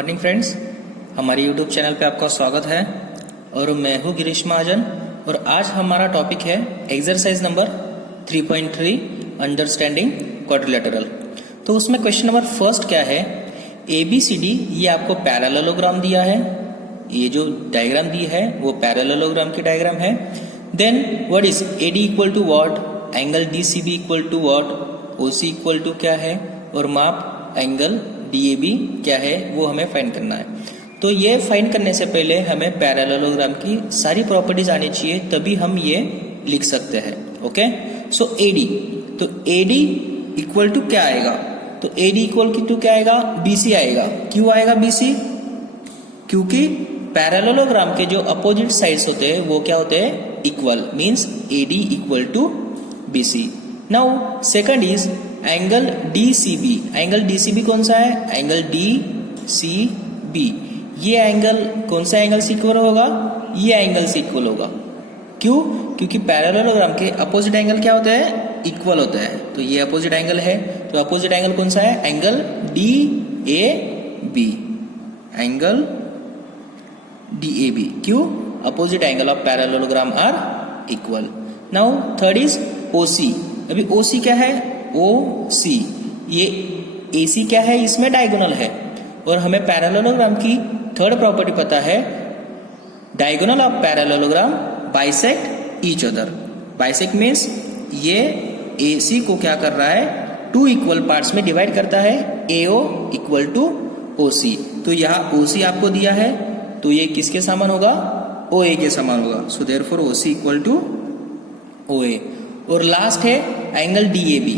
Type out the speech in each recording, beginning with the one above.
Morning friends, हमारे YouTube channel पे आपका स्वागत है और मैं हूँ गिरीश महाजन। और आज हमारा टॉपिक है एक्सरसाइज नंबर 3.3 अंडरस्टैंडिंग क्वाड्रिलेटरल। तो उसमें क्वेश्चन नंबर फर्स्ट क्या है, ABCD ये आपको पैरेललोग्राम दिया है, ये जो डायग्राम दी है वो पैरेललोग्राम की डायग्राम है। Then what is AD equal to what, angle DCB equal to what, OC equal to क्या है और माप एंगल DAB क्या है वो हमें फाइंड करना है। तो ये फाइंड करने से पहले हमें पैरेललोग्राम की सारी प्रॉपर्टीज आनी चाहिए, तभी हम ये लिख सकते हैं। ओके, सो AD, तो AD इक्वल टू क्या आएगा, तो AD इक्वल टू क्या आएगा, BC आएगा। क्यों आएगा BC? क्योंकि पैरेललोग्राम के जो अपोजिट साइड्स होते हैं वो क्या होते हैं, equal, means AD equal to BC। Now second is angle DCB। Angle DCB कौन सा है, एंगल DCB। ये एंगल कौन सा एंगल से इक्वल होगा, ये एंगल से इक्वल होगा। क्यों? क्योंकि पैरेललोग्राम के अपोजिट एंगल क्या होता है, इक्वल होता है। तो ये अपोजिट एंगल है, तो अपोजिट एंगल कौन सा है, एंगल DAB। एंगल DAB, क्यों? Opposite angle of parallelogram are equal. Now third is OC। अभी OC क्या है, OC, ये AC क्या है, इसमें डायगोनल है। और हमें पैरेललोग्राम की थर्ड प्रॉपर्टी पता है, diagonal of parallelogram bisect each other. Bisect means ये AC को क्या कर रहा है, टू इक्वल पार्ट्स में डिवाइड करता है, AO इक्वल टू OC। तो यहाँ OC आपको दिया है, तो ये किसके समान होगा, OA के समान होगा। So therefore OC equal to OA। और लास्ट है एंगल DAB।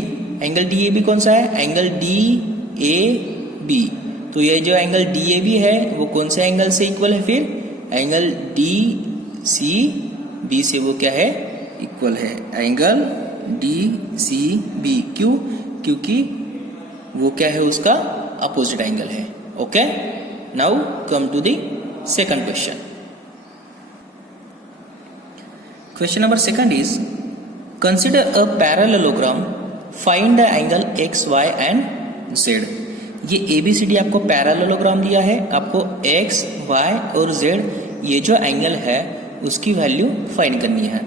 एंगल DAB कौन सा है, एंगल DAB। तो ये जो एंगल DAB है वो कौन से एंगल से इक्वल है, फिर एंगल DCB से वो क्या है, इक्वल है, एंगल DCB। क्यों? क्योंकि वो क्या है, उसका अपोजिट एंगल है। Okay, now come to the second question. Question number second is consider a parallelogram, find the angle X, Y and Z। ये ABCD आपको पैरेललोग्राम दिया है, आपको X, Y और Z ये जो एंगल है उसकी वैल्यू फाइंड करनी है।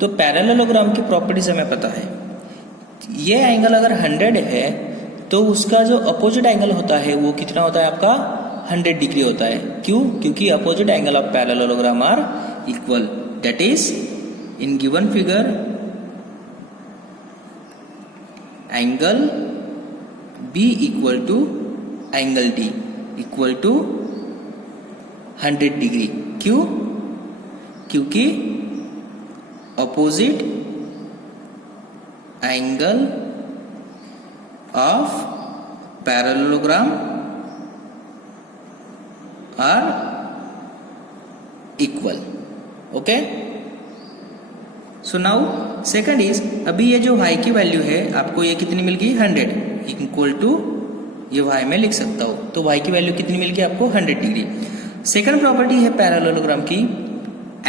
तो पैरेललोग्राम की प्रॉपर्टीज हमें पता है, ये एंगल अगर 100 है तो उसका जो अपोजिट एंगल होता है वो कितना होता है, आपका 100 डिग्री होता है। क्यों? क्योंकि opposite angle of parallelogram are equal. That is in given figure angle B equal to angle D equal to 100 degree. क्यों? क्योंकि opposite angle of parallelogram are equal. Okay, so now second is, अभी ये जो y की value है आपको ये कितनी मिल गई, 100 इक्वल टू, ये y में लिख सकता हूं, तो y की वैल्यू कितनी मिल गई आपको, 100 डिग्री। सेकंड प्रॉपर्टी है पैरेललोग्राम की,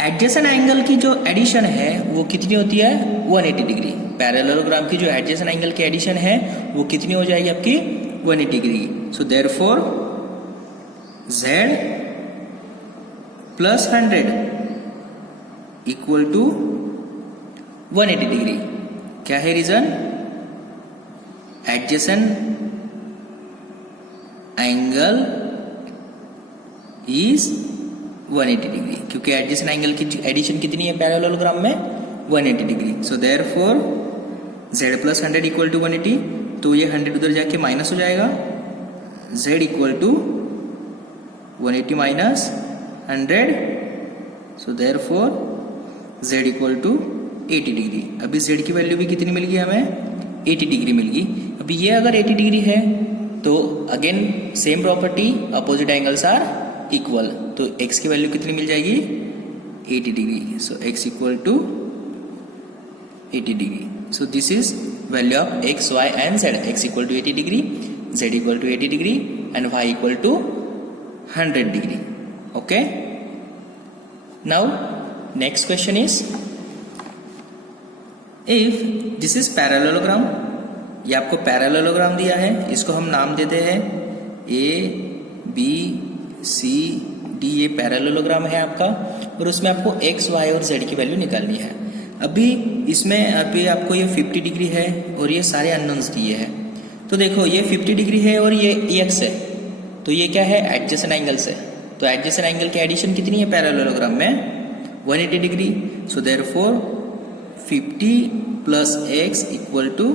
एडजेसेंट एंगल की जो एडिशन है वो कितनी होती है, 180 डिग्री। पैरेललोग्राम की जो एडजेसेंट एंगल की एडिशन है वो कितनी हो जाएगी आपकी, 180 degree. So therefore Z plus 100 equal to 180 degree. क्या है reason, adjacent angle is 180 degree, क्योंकि एडजेसेंट एंगल की एडिशन कितनी है पैरेललोग्राम में, 180 degree. So therefore Z plus 100 equal to 180, तो ये 100 उधर जाके माइनस हो जाएगा, Z equal to 180 minus 100, so therefore Z equal to 80 degree. अभी Z की वैल्यू भी कितनी मिल गई हमें, 80 डिग्री मिल गई। अभी ये अगर 80 डिग्री है तो again same property, opposite angles are equal, तो X की वैल्यू कितनी मिल जाएगी, 80 degree. So X equal to 80 degree. So this is value of X, Y and Z। X equal to 80 degree, Z equal to 80 degree and Y equal to 100 degree. Okay, now next question is, if this is parallelogram, ये आपको parallelogram दिया है, इसको हम नाम देते हैं A B C D ये पैरेललोग्राम है आपका, और उसमें आपको एक्स वाई और जेड की वैल्यू निकालनी है। अभी इसमें अभी आपको ये 50 डिग्री है और ये सारे अननोन्स दिए हैं। तो देखो ये 50 डिग्री है और ये एक्स है, तो ये क्या है, एडजेसेंट एंगल्स है। तो एडजेसेंट एंगल की एडिशन कितनी है पैरेललोग्राम में, 180 degree. So therefore 50 plus x equal to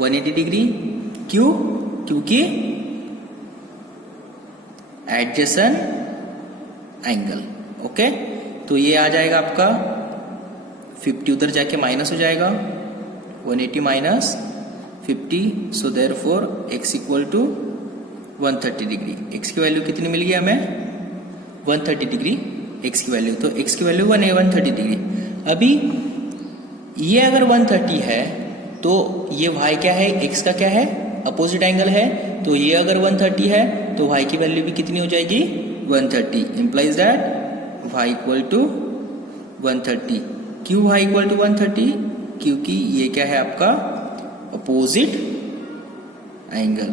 180 degree. क्यों, क्योंकि एडजेसेंट एंगल। ओके, तो ये आ जाएगा आपका 50 उधर जाके माइनस हो जाएगा, 180 minus 50। So therefore x equal to 130 degree. x की वैल्यू कितनी मिल गई हमें, 130 डिग्री x की वैल्यू। तो x की वैल्यू 130 डिग्री। अभी ये अगर 130 है तो ये y क्या है, x का क्या है, अपोजिट एंगल है। तो ये अगर 130 है तो y की वैल्यू भी कितनी हो जाएगी, 130। Implies that y equal to 130। क्यों y इक्वल टू 130, क्योंकि ये क्या है आपका opposite angle,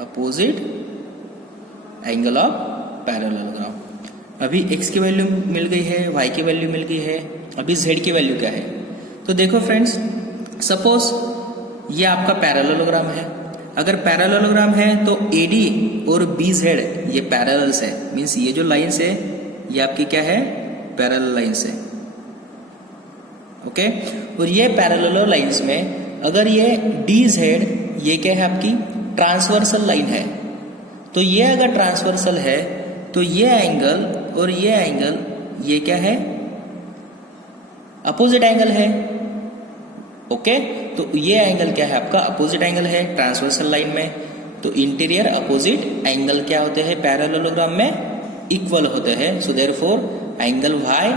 opposite angle of parallelogram. अभी x की वैल्यू मिल गई है, y की वैल्यू मिल गई है, अभी z की वैल्यू क्या है। तो देखो फ्रेंड्स, सपोज ये आपका पैरेललोग्राम है। अगर पैरेललोग्राम है तो AD और BZ ये पैरेलल्स है, मींस ये जो लाइंस है ये आपकी क्या है, पैरेलल लाइंस है। ओके, और ये पैरेलल लाइंस में अगर ये DZ ये क्या है आपकी ट्रांसवर्सल लाइन है, तो ये अगर ट्रांसवर्सल है तो ये एंगल और ये एंगल ये क्या है, अपोजिट एंगल है। ओके, तो ये एंगल क्या है आपका अपोजिट एंगल है ट्रांसवर्सल लाइन में। तो इंटीरियर अपोजिट एंगल क्या होते हैं पैरेललोग्राम में, इक्वल होते हैं। So therefore angle y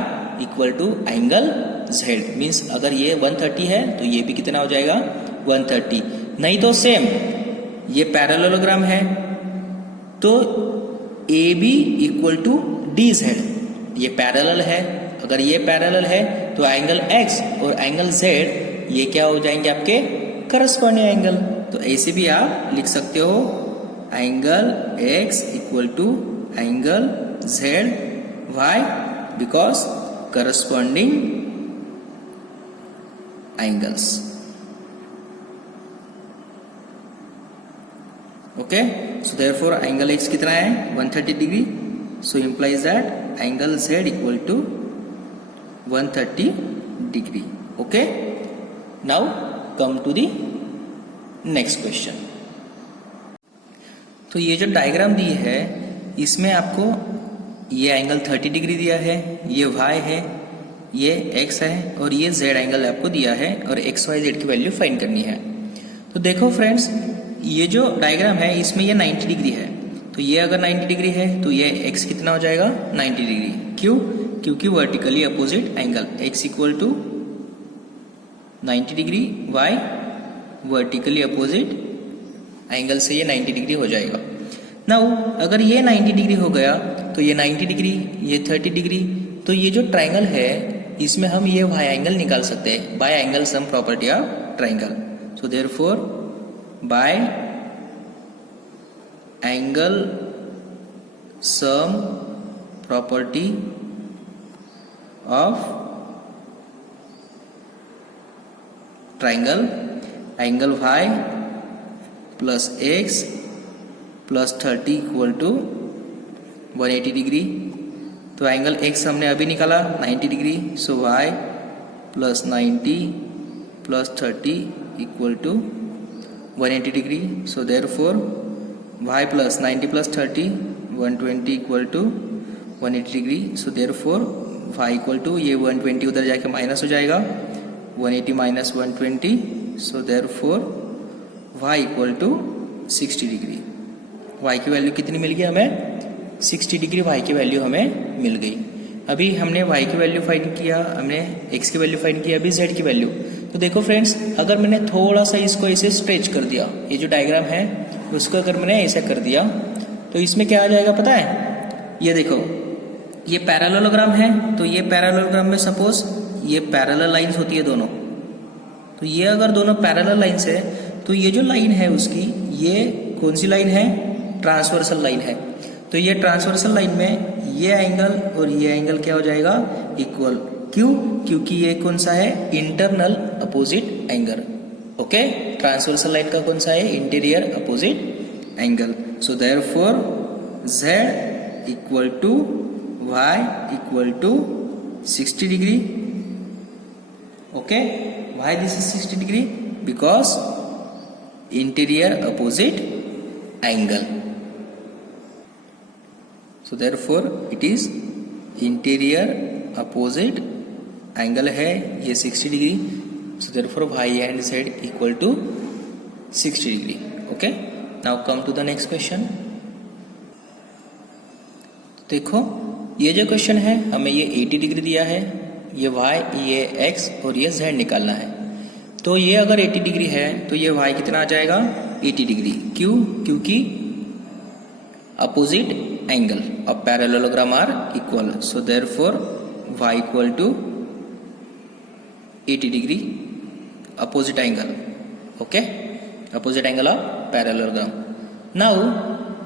equal to angle z, means अगर ये 130 है तो ये भी कितना हो जाएगा, 130। नहीं तो सेम ये पैरेललोग्राम है तो AB इक्वल टू DZ, ये पैरेलल है। अगर ये पैरेलल है तो एंगल x और एंगल z ये क्या हो जाएंगे आपके करस्पॉन्डिंग एंगल। तो ऐसे भी आप लिख सकते हो, angle x equal to angle z, y because corresponding angles. Okay, so therefore angle x कितना है, 130 degree. So implies that angle z equal to 130 degree. Okay, now come to the next question. तो ये जो diagram दी है इसमें आपको ये angle 30 degree दिया है, ये y है, ये x है और ये z एंगल आपको दिया है और x y z की वैल्यू फाइंड करनी है। तो देखो फ्रेंड्स, ये जो डायग्राम है इसमें ये 90 डिग्री है, तो ये अगर 90 डिग्री है तो ये x कितना हो जाएगा, 90 डिग्री। क्यों, क्योंकि vertically opposite angle x equal to 90 degree, y vertically opposite angle से ये 90 डिग्री हो जाएगा। नाउ अगर ये 90 डिग्री हो गया तो ये 90 डिग्री, ये 30 डिग्री, तो ये जो ट्रायंगल है इसमें हम ये y एंगल निकाल सकते हैं by angle sum property of triangle. So therefore by angle sum property of triangle, angle y plus x plus 30 equal to 180 degree. तो एंगल x हमने अभी निकाला 90 degree, so y plus 90 plus 30 equal to 180 degree. So therefore y plus 90 plus 30 120 equal to 180 degree. So therefore y equal to ये 120 उधर जाके minus हो जाएगा, 180 minus 120। So therefore y equal to 60 degree. y की value कितनी मिल गई हमें, 60 डिग्री y की वैल्यू हमें मिल गई। अभी हमने y की वैल्यू फाइंड किया, हमने x की वैल्यू फाइंड किया, अभी z की वैल्यू। तो देखो फ्रेंड्स, अगर मैंने थोड़ा सा इसको ऐसे स्ट्रेच कर दिया, ये जो डायग्राम है उसको अगर मैंने ऐसा कर दिया तो इसमें क्या आ जाएगा पता है, ये देखो ये पैरेललोग्राम है, तो ये पैरेललोग्राम में सपोज ये पैरेलल लाइंस होती है दोनों, तो ये अगर दोनों पैरेलल लाइंस है तो ये जो लाइन है उसकी ये कौन सी लाइन है, ट्रांसवर्सल लाइन है। तो ये ट्रांसवर्सल लाइन में ये एंगल और ये एंगल क्या हो जाएगा, इक्वल। क्यों? क्योंकि ये कौन सा है, internal opposite angle. Okay, transversal line का कौन सा है, interior opposite angle. So therefore z equal to y equal to 60 degree. Okay, why this is 60 degree? Because interior opposite angle. So therefore it is interior opposite angle है ये 60 degree. So therefore y and z equal to 60 degree. Okay. Now come to the next question. देखो ये जो question है हमें ये 80 degree दिया है, ये y, ये x और ये z निकालना है। तो ये अगर 80 डिग्री है तो ये y कितना आ जाएगा, 80 डिग्री। क्यों? क्योंकि opposite angle of parallelogram are equal. So therefore y equal to 80 degree opposite angle. Okay, opposite angle of parallelogram. Now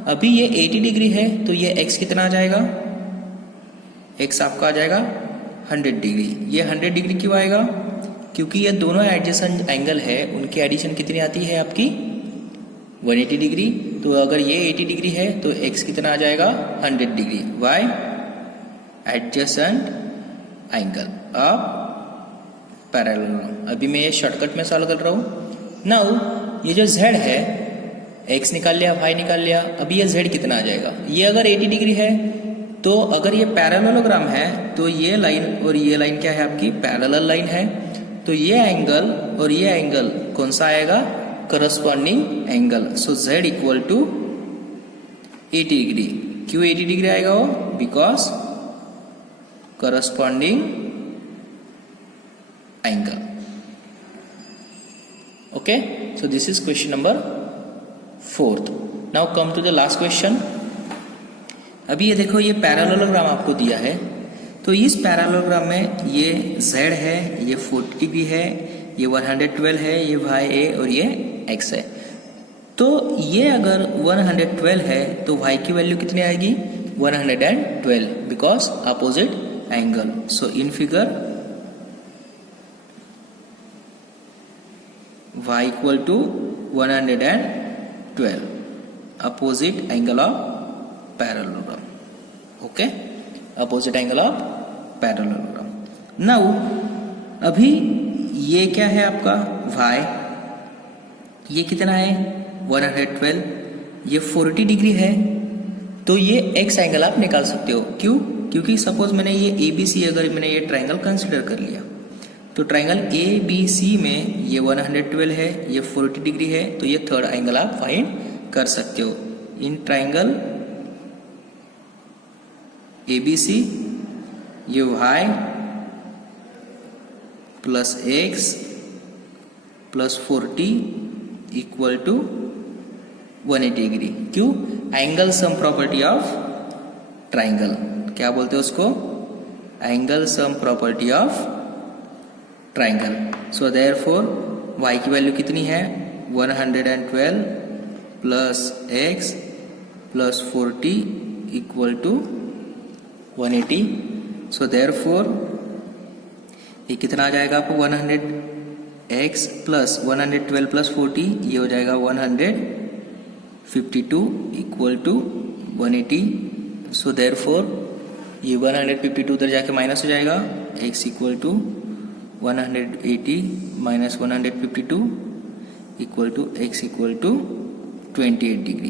अभी ये 80 डिग्री है तो ये x कितना आ जाएगा, x आपका आ जाएगा 100 डिग्री। ये 100 डिग्री क्यों आएगा? क्योंकि ये दोनों एडजेसेंट एंगल है, उनकी एडिशन कितनी आती है आपकी, 180 डिग्री। तो अगर ये 80 डिग्री है तो x कितना आ जाएगा, 100 degree. Why? Adjacent angle of parallelogram. अभी मैं ये शॉर्टकट में सॉल्व कर रहा हूँ। नाउ ये जो z है, x निकाल लिया, y निकाल लिया, अभी ये z कितना आ जाएगा। ये अगर 80 डिग्री है तो अगर ये पैरेललोग्राम है तो ये लाइन और ये लाइन क्या है आपकी, पैरेलल लाइन है। तो ये एंगल और ये एंगल कौन सा आएगा, corresponding angle. So z equal to 80 degree. क्यों 80 डिग्री आएगा वो, because corresponding angle. Okay, so this is question number 4th। Now come to the last question. अभी ये देखो ये पैरेललोग्राम आपको दिया है, तो इस पैरेललोग्राम में ये z है, ये 40 डिग्री है, ये 112 है, ये y और ये x है। तो ये अगर 112 है तो y की वैल्यू कितनी आएगी, 112, because opposite angle. So in figure y equal to 112 opposite angle of parallelogram. Okay, opposite angle of parallelogram. Now अभी ये क्या है आपका y, ये कितना है 112, ये 40 डिग्री है। तो ये x एंगल आप निकाल सकते हो। क्यों? क्योंकि सपोज मैंने ये ABC, अगर मैंने ये ट्रायंगल कंसिडर कर लिया तो ट्रायंगल ABC में ये 112 है, ये 40 डिग्री है, तो ये थर्ड एंगल आप फाइंड कर सकते हो। इन ट्रायंगल ABC ये y plus x plus 40 equal to 180 degree. क्यों? Angle sum property of triangle, क्या बोलते हैं उसको, angle sum property of triangle. So therefore y की वैल्यू कितनी है, 112 plus x plus 40 equal to 180। So therefore ये कितना आ जाएगा आपको, 100x प्लस 112 प्लस 40, ये हो जाएगा 152 इक्वल टू 180। सो देयरफॉर ये 152 उधर जाके माइनस हो जाएगा, x equal to 180 minus 152 equal to x equal to 28 degree.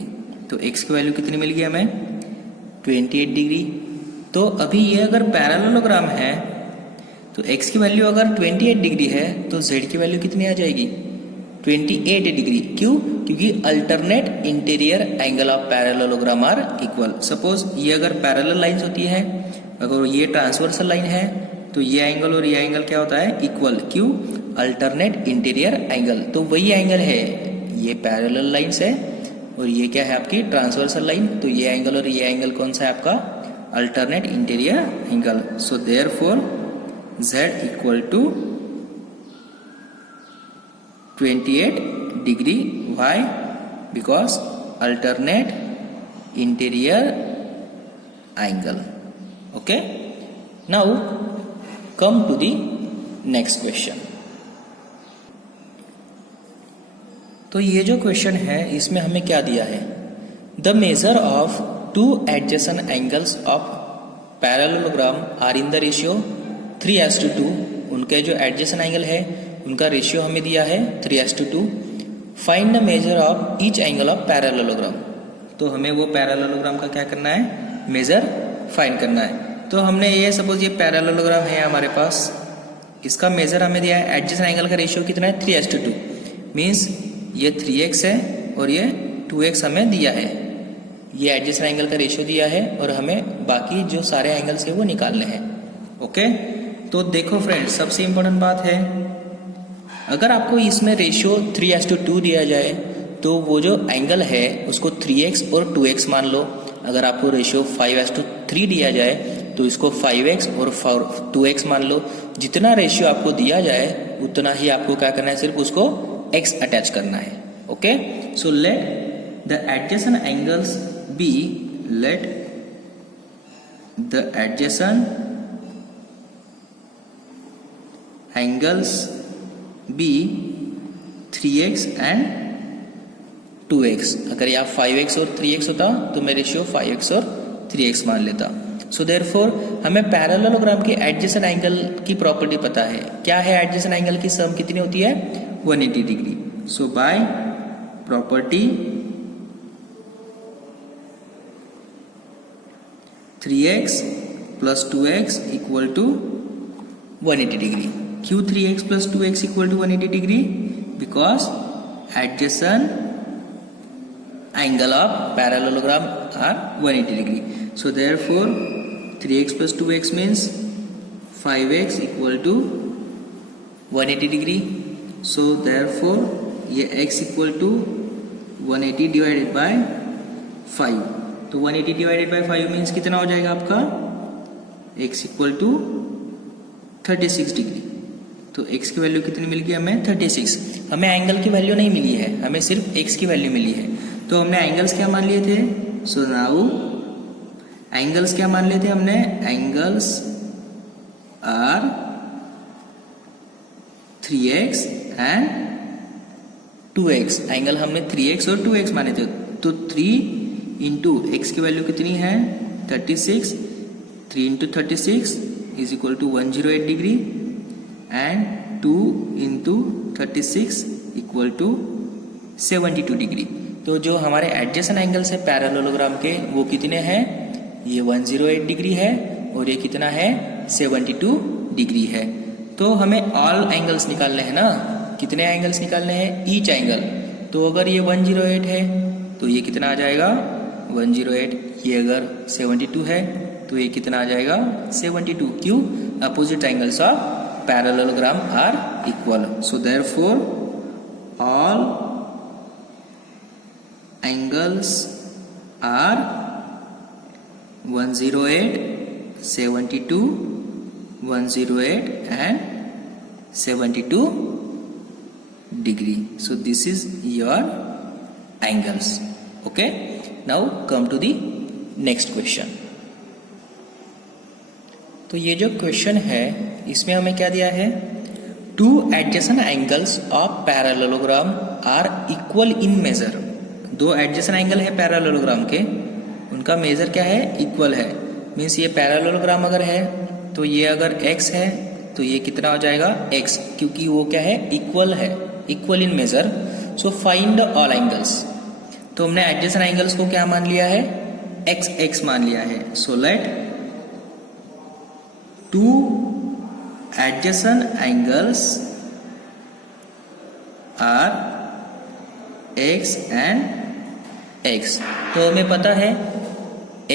तो x की वैल्यू कितनी मिल गई हमें, 28 डिग्री। तो अभी ये अगर पैरेललोग्राम है तो x की वैल्यू अगर 28 डिग्री है तो z की वैल्यू कितनी आ जाएगी, 28 डिग्री। क्यों? क्योंकि alternate interior angle of parallelogram are equal. Suppose ये अगर पैरेलल लाइंस होती है, अगर ये ट्रांसवर्सल लाइन है तो ये एंगल और ये एंगल क्या होता है, इक्वल। क्यों? Alternate interior angle. तो वही एंगल है, ये पैरेलल लाइंस है और ये क्या है आपकी ट्रांसवर्सल लाइन। तो ये एंगल और ये एंगल कौन सा है आपका, alternate interior angle. So therefore z equal to 28 degree. Why? Because alternate interior angle. Okay, now come to the next question. तो ये जो क्वेश्चन है इसमें हमें क्या दिया है, the measure of two adjacent angles of parallelogram are in the ratio 3:2. उनके जो एडजेसेंट एंगल है उनका रेशियो हमें दिया है 3:2. Find the measure of each angle of parallelogram. तो हमें वो पैरेललोग्राम का क्या करना है, मेजर फाइंड करना है. तो हमने ये सपोज ये पैरेललोग्राम है हमारे पास, इसका मेजर हमें दिया है, एडजेसेंट एंगल का रेशियो कितना है 3:2. मीन्स ये 3x है और ये 2x हमें दिया है. ये एडजेसेंट एंगल का रेशियो दिया है और हमें बाकी जो सारे एंगल्स है वो निकालने हैं. ओके, तो देखो फ्रेंड्स, सबसे इम्पोर्टेंट बात है, अगर आपको इसमें रेशियो 3:2 दिया जाए तो वो जो एंगल है उसको 3x और 2x मान लो. अगर आपको रेशियो 5:3 दिया जाए तो इसको 5x और 2x मान लो. जितना रेशियो आपको दिया जाए उतना ही आपको क्या करना है, सिर्फ उसको x अटैच करना है. Okay, so let the adjacent angles be, let the adjacent angles be 3x and 2x. अगर यहाँ 5x और 3x होता तो मैं रेशियो 5x और 3x मान लेता. सो देयरफॉर हमें पैरेललोग्राम के एडजेसेंट एंगल की प्रॉपर्टी पता है. क्या है, एडजेसेंट एंगल की सम कितनी होती है, 180 degree. So by property 3x plus 2x equal to 180 degree. क्यों 3x plus 2x equal to 180 degree? Because adjacent angle of parallelogram are 180 degree. So therefore 3x plus 2x means 5x equal to 180 degree. So therefore ये x equal to 180 divided by 5. तो 180 divided by 5 means कितना हो जाएगा आपका, x equal to 36 degree. तो x की value कितनी मिल गई हमें, 36. हमें एंगल की वैल्यू नहीं मिली है, हमें सिर्फ x की वैल्यू मिली है. तो हमने एंगल्स क्या मान लिए थे, सो नाउ एंगल्स क्या मान लिए थे हमने, angles are 3x and 2x. Angle हमने 3x और 2x माने थे. तो 3 इंटू एक्स की वैल्यू कितनी है 36. 3 into 36 is equal to 108 degree and 2 into 36 equal to 72 degree. तो जो हमारे एडजेसेंट एंगल्स है पैरेललोग्राम के वो कितने हैं, ये 108 डिग्री है और ये कितना है 72 डिग्री है. तो हमें ऑल एंगल्स निकालने हैं ना, कितने एंगल्स निकालने हैं, ईच एंगल. तो अगर ये 108 है तो ये कितना आ जाएगा 108. ये अगर 72 है तो ये कितना आ जाएगा 72. क्यों, opposite angles of parallelogram are equal. So therefore all angles are 108, 72, 108 and 72 degree. So this is your angles. Okay, now come to the next question. तो ये जो क्वेश्चन है इसमें हमें क्या दिया है, two adjacent angles of parallelogram are equal in measure. दो एडजेसेंट एंगल है पैरेललोग्राम के, उनका मेजर क्या है, इक्वल है. मीन्स ये पैरेललोग्राम अगर है तो ये अगर x है तो ये कितना हो जाएगा x, क्योंकि वो क्या है, इक्वल है, equal in measure. So find all angles. तो हमने एडजेसेंट एंगल्स को क्या मान लिया है, x x मान लिया है. So let two adjacent angles are x and x. तो हमें पता है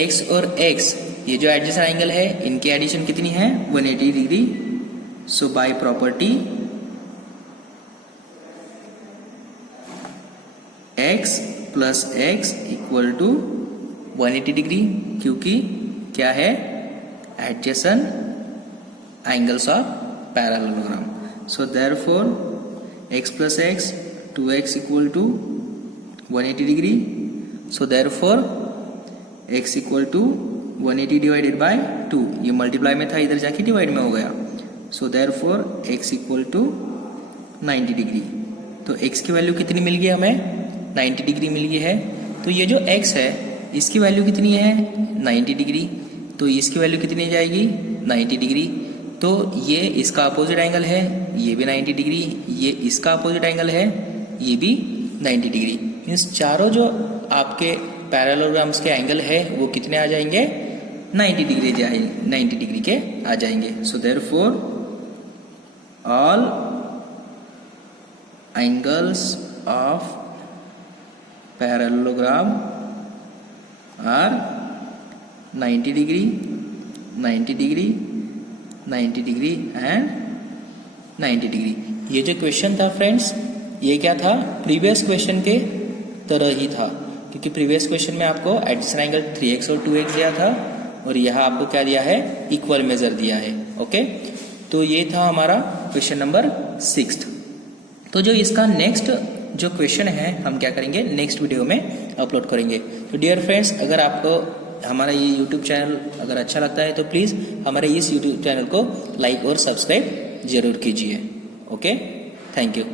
x और x ये जो एडजेसेंट एंगल है इनकी एडिशन कितनी है 180 degree. So by property x plus x equal to 180 degree, क्योंकि क्या है, adjacent angles of parallelogram. So therefore x plus x 2x equal to 180 degree. So therefore x equal to 180 divided by 2, ये multiply में था, इधर जाके divide में हो गया। So therefore x equal to 90 degree. तो x की वैल्यू कितनी मिल गई हमें? 90 डिग्री मिल गई है। तो ये जो x है इसकी वैल्यू कितनी है? 90 डिग्री। तो इसकी वैल्यू कितनी जाएगी? 90 डिग्री। तो ये इसका अपोजिट एंगल है, ये भी 90 डिग्री, ये इसका अपोजिट एंगल है, ये भी 90 डिग्री। मीन्स चारों जो आपके पैरेललोग्राम्स के एंगल है वो कितने आ जाएंगे? 90 डिग्री 90 डिग्री के आ जाएंगे। So therefore all angles of parallelogram are 90 degree, 90 degree, 90 degree and 90 degree. ये जो क्वेश्चन था फ्रेंड्स, ये क्या था? प्रीवियस क्वेश्चन के तरह ही था, क्योंकि प्रीवियस क्वेश्चन में आपको एडिशन एंगल 3x और 2x दिया था और यहाँ आपको क्या दिया है? इक्वल मेजर दिया है। ओके, तो ये था हमारा क्वेश्चन नंबर 6। तो जो इसका नेक्स्ट जो क्वेश्चन है हम क्या करेंगे? नेक्स्ट वीडियो में अपलोड करेंगे। तो डियर फ्रेंड्स, अगर आपको हमारा ये यूट्यूब चैनल अगर अच्छा लगता है तो प्लीज़ हमारे इस यूट्यूब चैनल को लाइक और सब्सक्राइब जरूर कीजिए। Okay, thank you.